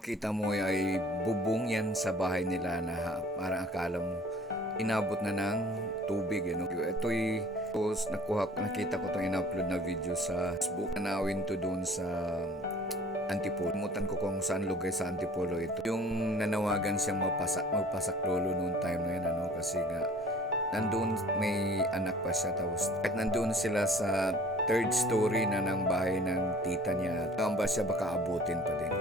makita mo ay bubong yan sa bahay nila na parang akala mo inabot na ng tubig. Ito'y nakita ko itong in-upload na video sa Facebook. Nanawin to doon sa Antipolo. Mutan ko kung saan lugar sa Antipolo ito. Yung nanawagan siyang magpasaklolo noong time na yun, kasi nga nandoon may anak pa siya, tapos kahit nandoon sila sa third story na ng bahay ng tita niya, ba siya baka abutin pa din.